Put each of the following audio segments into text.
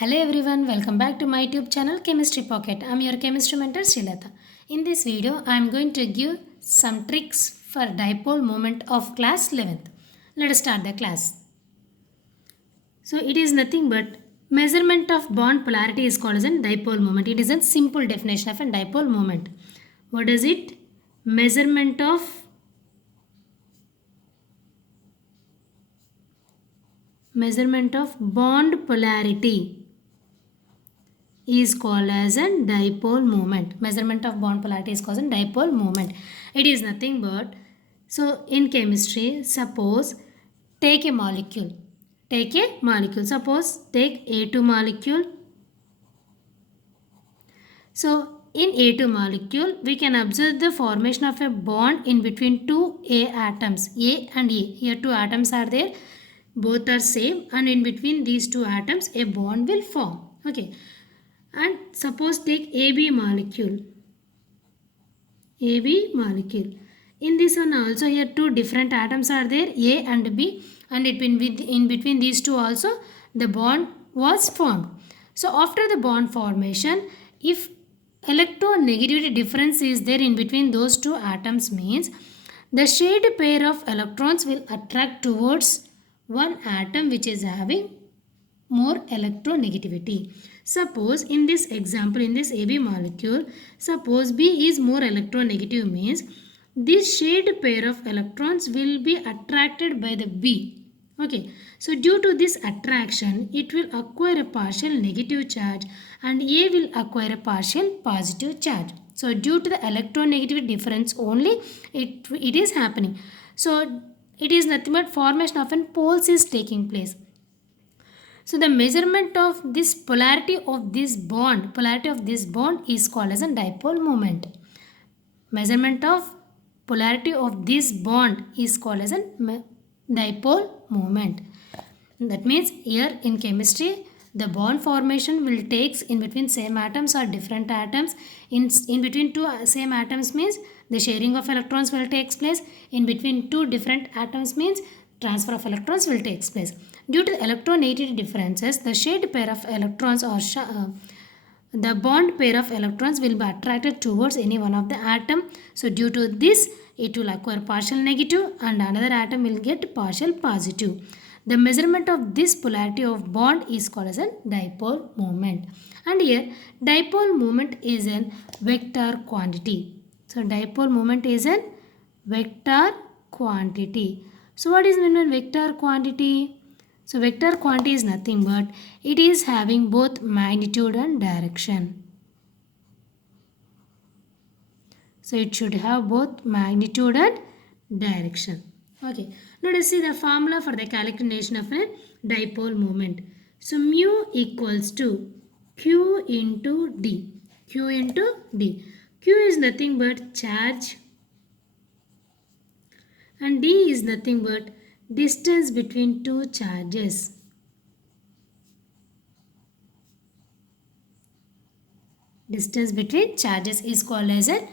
Hello everyone, welcome back to my YouTube channel Chemistry Pocket. I am your chemistry mentor Sreelatha. In this video, I am going to give some tricks for dipole moment of class 11th. Let us start the class. So it is nothing but measurement of bond polarity is called as a dipole moment. It is a simple definition of a dipole moment. What is it? Measurement of bond polarity is called as a dipole moment. Measurement of bond polarity is called as a dipole moment. It is nothing but, so in chemistry, suppose take a molecule. Suppose take A2 molecule. So in A2 molecule, we can observe the formation of a bond in between two A atoms, A and A. Here two atoms are there, both are same, and in between these two atoms a bond will form. Okay. And suppose take AB molecule. In this one also here two different atoms are there, A and B, and in between these two also the bond was formed. So after the bond formation, if electronegativity difference is there in between those two atoms, means the shared pair of electrons will attract towards one atom which is having more electronegativity. Suppose in this example, in this AB molecule, suppose B is more electronegative, means this shared pair of electrons will be attracted by the B. Okay, so due to this attraction, it will acquire a partial negative charge and A will acquire a partial positive charge. So due to the electronegativity difference only, it is happening. So it is nothing but formation of an poles is taking place. So the measurement of this polarity of this bond is called as a dipole moment. Measurement of polarity of this bond is called as a dipole moment. That means here in chemistry, the bond formation will takes in between same atoms or different atoms. In between two same atoms means the sharing of electrons will takes place. In between two different atoms means transfer of electrons will takes place. Due to electronegativity differences, the shared pair of electrons or the bond pair of electrons will be attracted towards any one of the atom. So due to this, it will acquire partial negative and another atom will get partial positive. The measurement of this polarity of bond is called as a dipole moment. And here dipole moment is a vector quantity. So dipole moment is a vector quantity. So what is meant by vector quantity? So vector quantity is nothing but it is having both magnitude and direction. So it should have both magnitude and direction. Okay. Now let's see the formula for the calculation of a dipole moment. So mu equals to Q into D. Q into D. Q is nothing but charge and D is nothing but distance between two charges. Distance between charges is called as a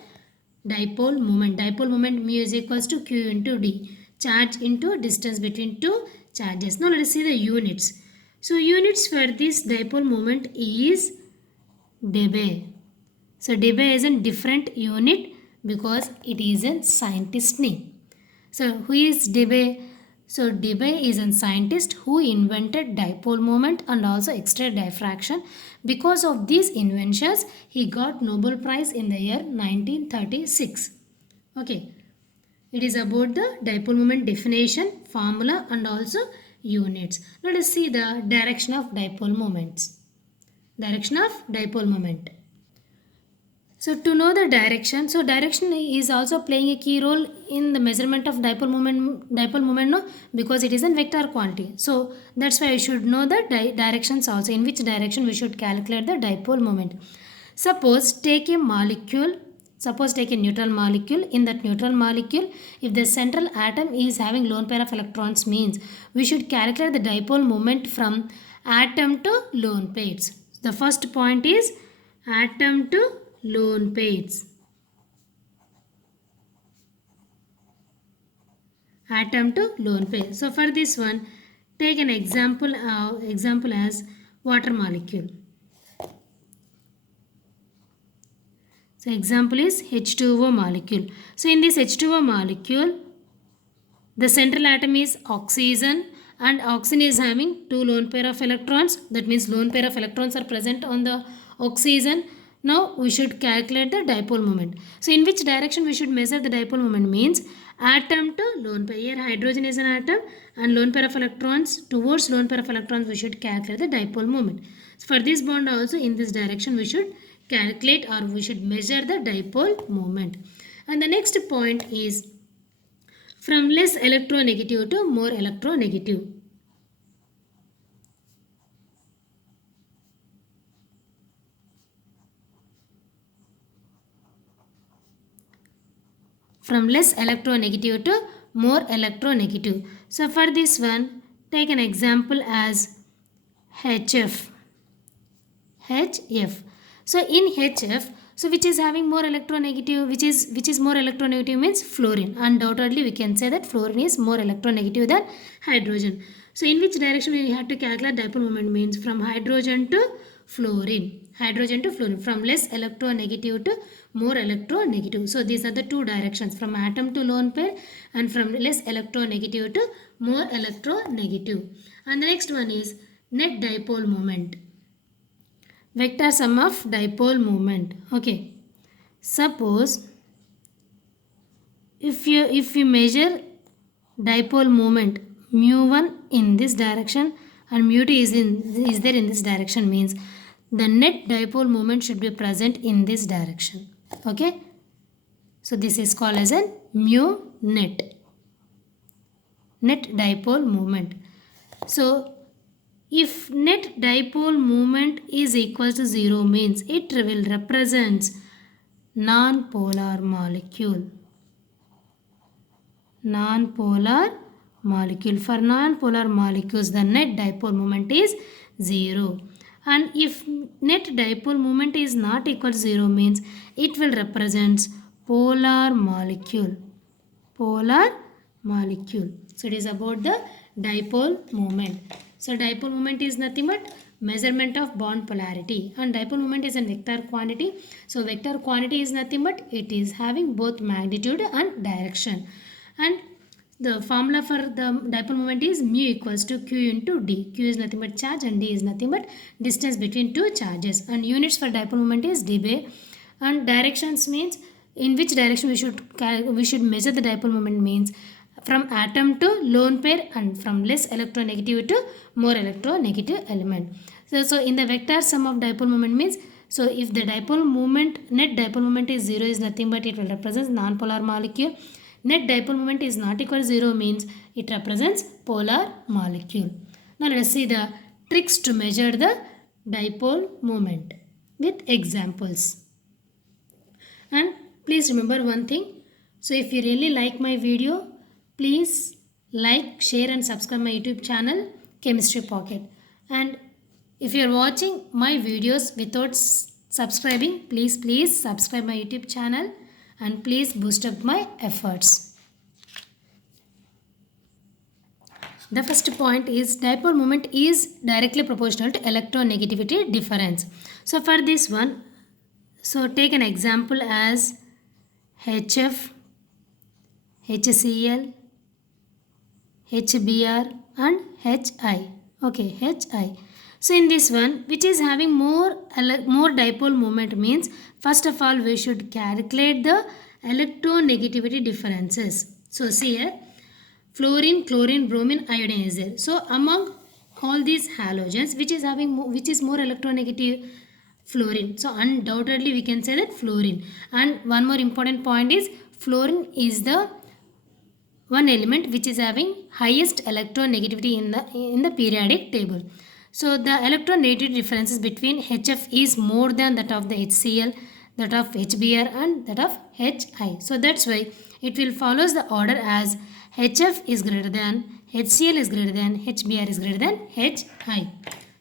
dipole moment. Dipole moment mu is equals to Q into D. Charge into distance between two charges. Now let us see the units. So units for this dipole moment is dB. So dB is a different unit because it is a scientist name. So who is Dibble? So Dibble is a scientist who invented dipole moment and also X-ray diffraction. Because of these inventions, he got Nobel Prize in the year 1936. Okay. It is about the dipole moment definition, formula and also units. Let us see the direction of dipole moments. Direction of dipole moment. So to know the direction, so direction is also playing a key role in the measurement of dipole moment, no, because it is a vector quantity. So that's why we should know the directions also, in which direction we should calculate the dipole moment. Suppose take a molecule, suppose take a neutral molecule. In that neutral molecule, if the central atom is having lone pair of electrons, means we should calculate the dipole moment from atom to lone pairs. The first point is atom to lone pairs. Atom to lone pair. So for this one, take an example as water molecule. So example is H2O molecule. So in this H2O molecule, the central atom is oxygen and oxygen is having two lone pair of electrons. That means lone pair of electrons are present on the oxygen. Now we should calculate the dipole moment. So in which direction we should measure the dipole moment means atom to lone pair. Here hydrogen is an atom and lone pair of electrons, towards lone pair of electrons we should calculate the dipole moment. So for this bond also in this direction we should calculate or we should measure the dipole moment. And the next point is from less electronegative to more electronegative. From less electronegative to more electronegative. So for this one, take an example as HF. HF. So in HF, so which is having more electronegative, which is more electronegative means fluorine. Undoubtedly we can say that fluorine is more electronegative than hydrogen. So in which direction we have to calculate dipole moment means from hydrogen to fluorine. Hydrogen to fluorine, from less electronegative to more electronegative. So these are the two directions, from atom to lone pair and from less electronegative to more electronegative. And the next one is net dipole moment. Vector sum of dipole moment. Okay. Suppose if you measure dipole moment mu1 in this direction and mu2 is there in this direction means the net dipole moment should be present in this direction. Okay. So this is called as a mu net. Net dipole moment. So if net dipole moment is equal to 0 means it will represent non-polar molecule. Non-polar molecule. For non-polar molecules the net dipole moment is 0. And if net dipole moment is not equal to 0 means it will represent polar molecule. Polar molecule. So it is about the dipole moment. So dipole moment is nothing but measurement of bond polarity and dipole moment is a vector quantity. So vector quantity is nothing but it is having both magnitude and direction. And the formula for the dipole moment is mu equals to q into d. Q is nothing but charge and d is nothing but distance between two charges. And units for dipole moment is dB. And directions means in which direction we should measure the dipole moment means from atom to lone pair and from less electronegative to more electronegative element. So in the vector sum of dipole moment means, so if the dipole moment, net dipole moment is 0 is nothing but it will represent non-polar molecule. Net dipole moment is not equal to 0 means it represents polar molecule. Now let us see the tricks to measure the dipole moment with examples. And please remember one thing. So if you really like my video, please like, share and subscribe my YouTube channel Chemistry Pocket. And if you are watching my videos without subscribing, please subscribe my YouTube channel and please boost up my efforts. The first point is dipole moment is directly proportional to electronegativity difference. So for this one, so take an example as HF, HCl, HBr and HI. Okay, HI. So in this one, which is having more dipole moment means, first of all we should calculate the electronegativity differences. So see here, fluorine, chlorine, bromine, iodine is there. So among all these halogens, which is more electronegative? Fluorine. So undoubtedly we can say that fluorine. And one more important point is fluorine is the one element which is having highest electronegativity in the periodic table. So the electronegativity differences between HF is more than that of the HCl, that of HBr and that of HI. So that's why it will follows the order as HF is greater than, HCl is greater than, HBr is greater than HI.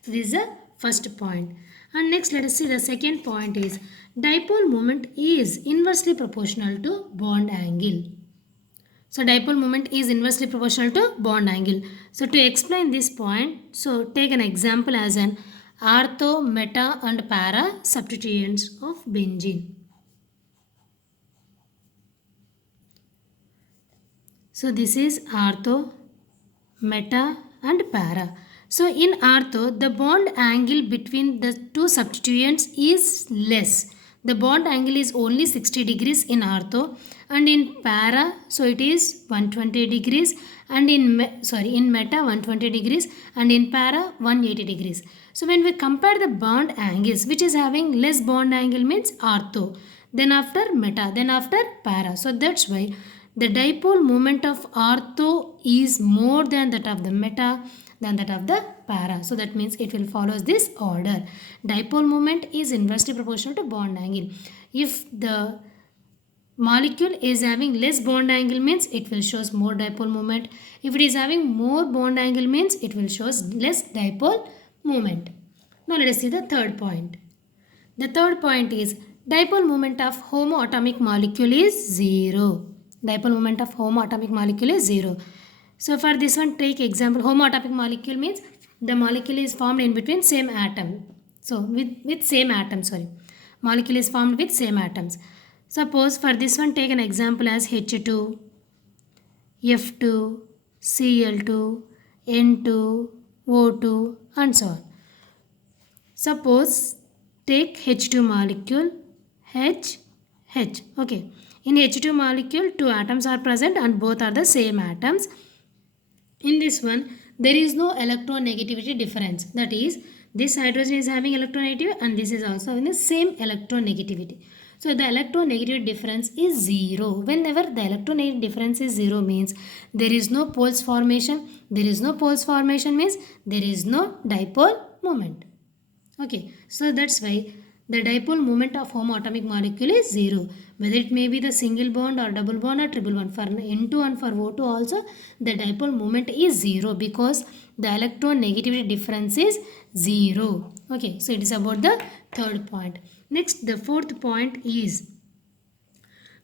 So this is the first point. And next let us see the second point is dipole moment is inversely proportional to bond angle. So dipole moment is inversely proportional to bond angle. So to explain this point, so take an example as an Ortho, meta and para substituents of benzene. So this is ortho, meta and para. So in ortho, the bond angle between the two substituents is less. The bond angle is only 60 degrees in ortho, and in para, so it is 120 degrees, and in meta 120 degrees, and in para 180 degrees. So when we compare the bond angles, which is having less bond angle means ortho, then after meta, then after para. So that's why the dipole moment of ortho is more than that of the meta than that of the para. So that means it will follow this order. Dipole moment is inversely proportional to bond angle. If the molecule is having less bond angle means it will shows more dipole moment. If it is having more bond angle means it will shows less dipole moment. Now let us see the third point. The third point is dipole moment of homoatomic molecule is 0. Dipole moment of homoatomic molecule is 0. So for this one take example, homoatomic molecule means the molecule is formed in between same atom. So with same atom, molecule is formed with same atoms. Suppose for this one take an example as H2, F2, Cl2, N2, O2 and so on. Suppose take H2 molecule, H. Okay. In H2 molecule, two atoms are present and both are the same atoms. In this one, there is no electronegativity difference. That is, this hydrogen is having electronegativity and this is also having the same electronegativity. So the electronegativity difference is 0. Whenever the electronegativity difference is 0 means there is no poles formation. There is no poles formation means there is no dipole moment. Okay, so that's why the dipole moment of homoatomic molecule is 0. Whether it may be the single bond or double bond or triple bond. For N2 and for O2 also the dipole moment is 0 because the electronegativity difference is 0. Okay, so it is about the third point. Next, the fourth point is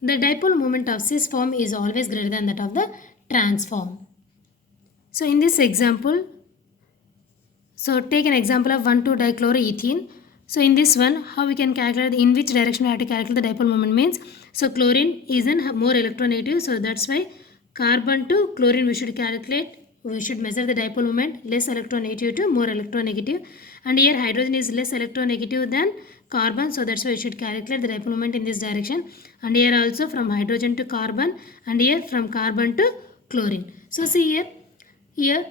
the dipole moment of cis form is always greater than that of the trans form. So in this example, so take an example of 1,2-dichloroethene. So in this one, how we can calculate, in which direction we have to calculate the dipole moment means. So chlorine is more electronegative. So that's why carbon to chlorine we should calculate. We should measure the dipole moment less electronegative to more electronegative. And here hydrogen is less electronegative than carbon. So that's why we should calculate the dipole moment in this direction. And here also from hydrogen to carbon and here from carbon to chlorine. So see here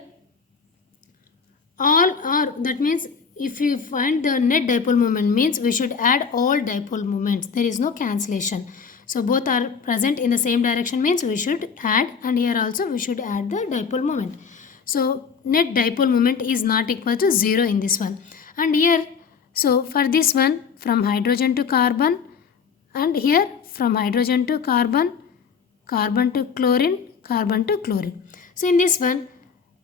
all are, that means if you find the net dipole moment means we should add all dipole moments. There is no cancellation. So both are present in the same direction means we should add, and here also we should add the dipole moment. So net dipole moment is not equal to 0 in this one. And here, so for this one from hydrogen to carbon and here from hydrogen to carbon, carbon to chlorine, carbon to chlorine. So in this one,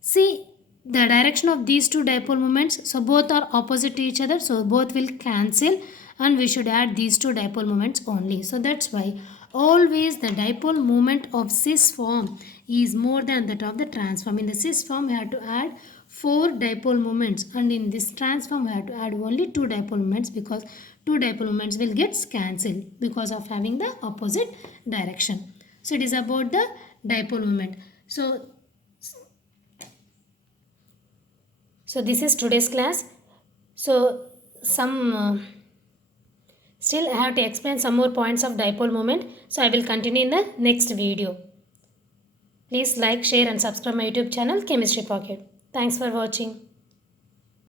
see the direction of these two dipole moments, so both are opposite to each other, so both will cancel and we should add these two dipole moments only. So that's why always the dipole moment of cis form is more than that of the trans form. In the cis form we have to add 4 dipole moments and in this trans form we have to add only 2 dipole moments because 2 dipole moments will get cancelled because of having the opposite direction. So it is about the dipole moment. So this is today's class. So still I have to explain some more points of dipole moment. So I will continue in the next video. Please like, share and subscribe my YouTube channel Chemistry Pocket. Thanks for watching.